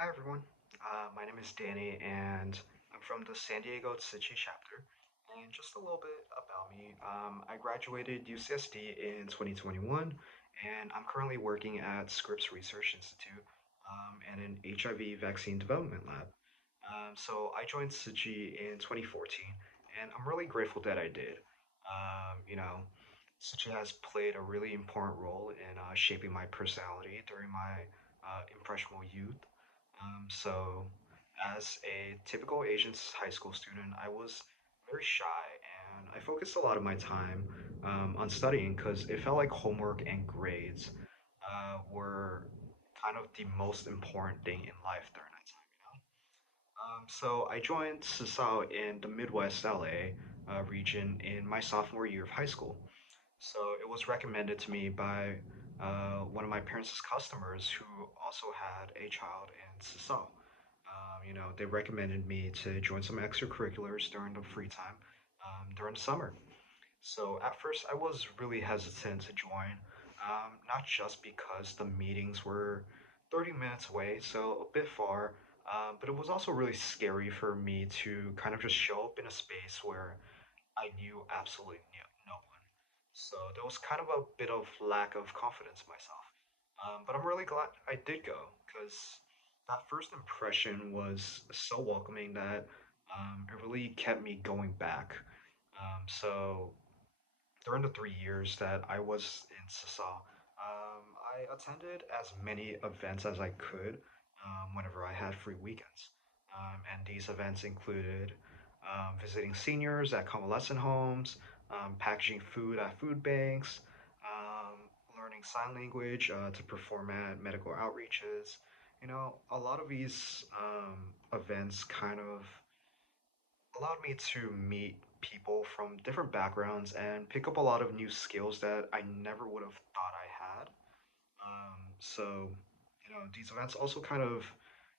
Hi everyone, my name is Danny and I'm from the San Diego Tsuchi chapter. And just a little bit about me, I graduated UCSD in 2021 and I'm currently working at Scripps Research Institute and an HIV vaccine development lab. So I joined Tsuchi in 2014 and I'm really grateful that I did. Tsuchi has played a really important role in shaping my personality during my impressionable youth. So, as a typical Asian high school student, I was very shy and I focused a lot of my time on studying because it felt like homework and grades were kind of the most important thing in life during that time. So I joined Sasao in the Midwest LA region in my sophomore year of high school. So it was recommended to me by one of my parents' customers who also had a child in Sasao. They recommended me to join some extracurriculars during the free time during the summer. So at first, I was really hesitant to join, not just because the meetings were 30 minutes away, so a bit far, but it was also really scary for me to kind of just show up in a space where I knew absolutely no one. So there was kind of a bit of lack of confidence in myself. But I'm really glad I did go because that first impression was so welcoming that it really kept me going back. So during the 3 years that I was in Sasal, I attended as many events as I could whenever I had free weekends. And these events included visiting seniors at convalescent homes, packaging food at food banks, learning sign language to perform at medical outreaches. A lot of these events kind of allowed me to meet people from different backgrounds and pick up a lot of new skills that I never would have thought I had. These events also kind of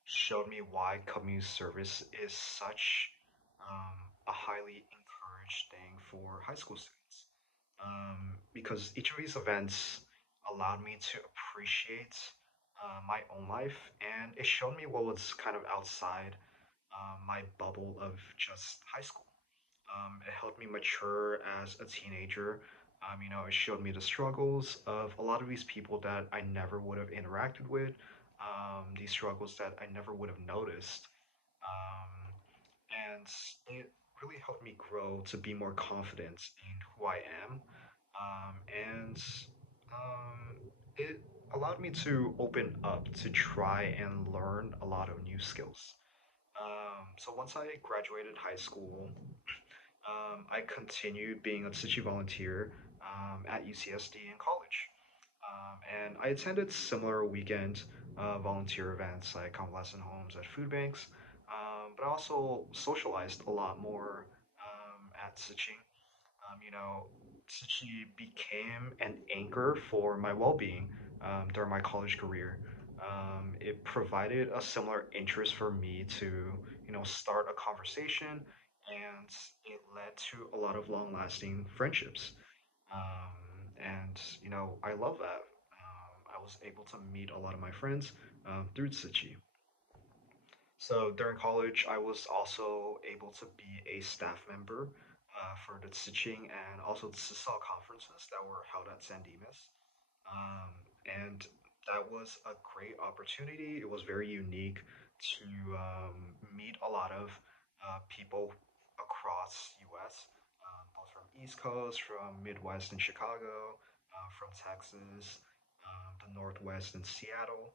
showed me why community service is such a highly encouraged thing for high school students. Because each of these events allowed me to appreciate my own life and it showed me what was kind of outside my bubble of just high school. It helped me mature as a teenager. It showed me the struggles of a lot of these people that I never would have interacted with, these struggles that I never would have noticed. Um, and it really helped me grow to be more confident in who I am. And it allowed me to open up to try and learn a lot of new skills. So once I graduated high school, I continued being a Tsuchi volunteer at UCSD in college. And I attended similar weekend volunteer events like convalescent homes at food banks, but I also socialized a lot more at Tsuchi. Tsuchi became an anchor for my well being during my college career. It provided a similar interest for me to, start a conversation, and it led to a lot of long lasting friendships. I love that. I was able to meet a lot of my friends through Tsuchi. So during college, I was also able to be a staff member for the Tsuching and also the Sisal conferences that were held at San Dimas. And that was a great opportunity. It was very unique to meet a lot of people across U.S., both from East Coast, from Midwest in Chicago, from Texas, the Northwest in Seattle.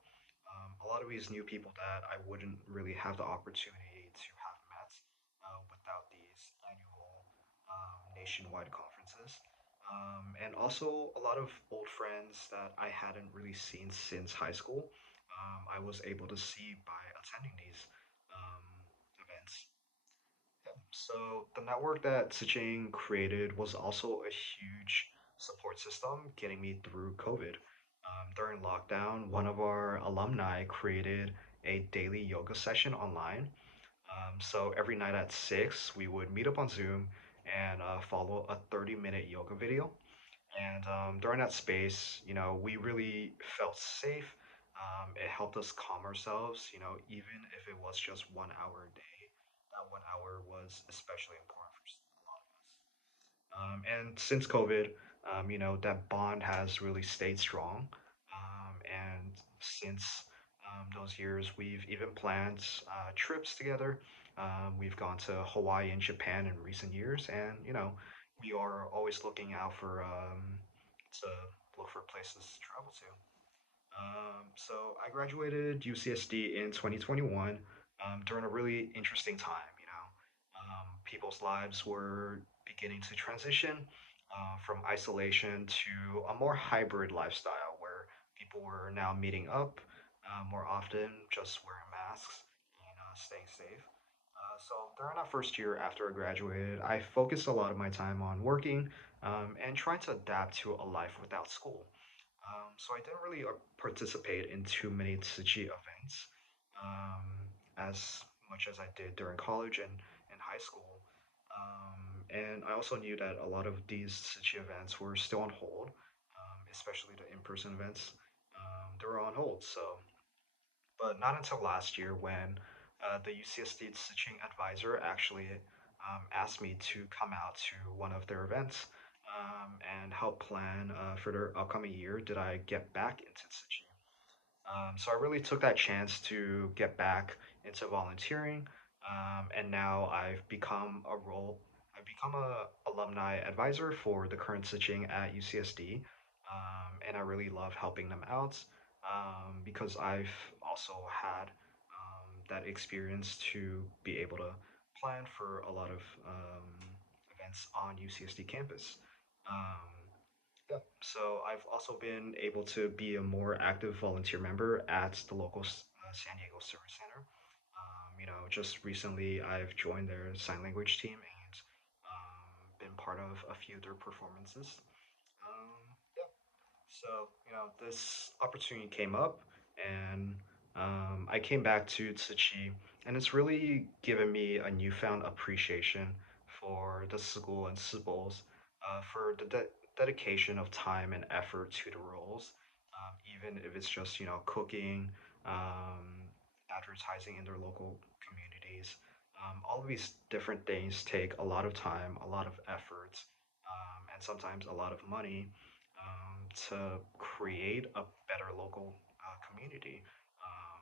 A lot of these new people that I wouldn't really have the opportunity to have met without these annual nationwide conferences. And also a lot of old friends that I hadn't really seen since high school. I was able to see by attending these events. Yeah. So the network that Siching created was also a huge support system getting me through COVID. During lockdown, one of our alumni created a daily yoga session online. So every night at 6, we would meet up on Zoom and follow a 30-minute yoga video. And during that space, we really felt safe. It helped us calm ourselves, even if it was just 1 hour a day. That 1 hour was especially important for a lot of us. And since COVID, that bond has really stayed strong. And since those years, we've even planned trips together. We've gone to Hawaii and Japan in recent years, and we are always looking out for to look for places to travel to. So I graduated UCSD in 2021 during a really interesting time. People's lives were beginning to transition from isolation to a more hybrid lifestyle where people were now meeting up more often, just wearing masks and staying safe. So during that first year after I graduated, I focused a lot of my time on working and trying to adapt to a life without school. So I didn't really participate in too many Tsuchi events as much as I did during college and high school. And I also knew that a lot of these Tsuchi events were still on hold, especially the in-person events. They were on hold. But not until last year when the UCSD Tsuchi advisor actually asked me to come out to one of their events and help plan for their upcoming year did I get back into Tsuchi. So I really took that chance to get back into volunteering, and now I've become a alumni advisor for the current Siching at UCSD, and I really love helping them out because I've also had that experience to be able to plan for a lot of events on UCSD campus. Um, yeah. So I've also been able to be a more active volunteer member at the local San Diego Service Center. Just recently I've joined their sign language team and been part of a few of their performances. Yeah. So, this opportunity came up and I came back to Tsuchi, and it's really given me a newfound appreciation for the school and sibos, for the dedication of time and effort to the roles, even if it's just, cooking, advertising in their local communities. All of these different things take a lot of time, a lot of effort, and sometimes a lot of money to create a better local community. Um,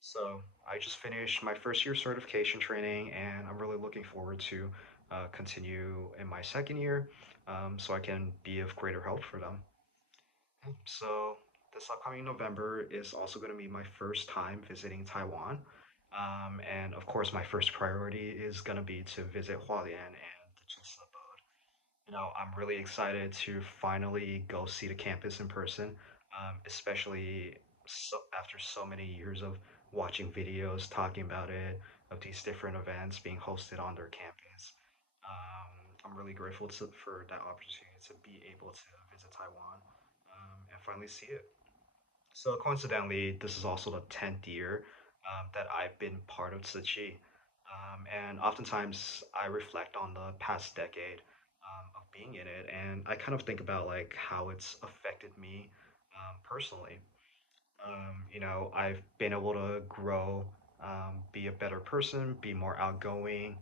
so I just finished my first year certification training, and I'm really looking forward to continue in my second year, so I can be of greater help for them. So this upcoming November is also going to be my first time visiting Taiwan. And of course, my first priority is going to be to visit Hualien and the Chisa Abode. I'm really excited to finally go see the campus in person, especially after so many years of watching videos talking about it, of these different events being hosted on their campus. Um, I'm really grateful for that opportunity to be able to visit Taiwan and finally see it. So coincidentally, this is also the 10th year that I've been part of Tsuchi. And oftentimes I reflect on the past decade of being in it, and I kind of think about like how it's affected me personally. I've been able to grow, be a better person, be more outgoing,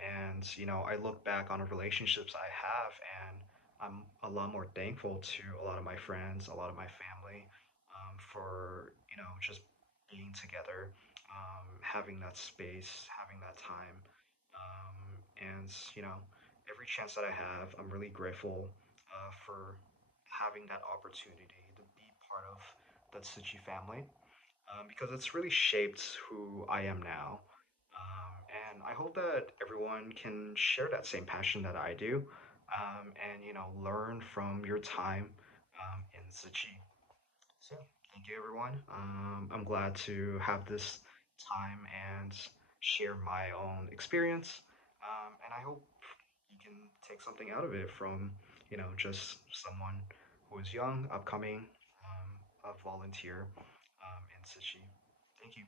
and I look back on the relationships I have, and I'm a lot more thankful to a lot of my friends, a lot of my family, for just being together, having that space, having that time, and every chance that I have, I'm really grateful for having that opportunity to be part of the Tsuchi family because it's really shaped who I am now. And I hope that everyone can share that same passion that I do and, learn from your time in Tsuchi. So, thank you, everyone. I'm glad to have this time and share my own experience. And I hope you can take something out of it from, just someone who is young, upcoming, a volunteer in Tsuchi. Thank you.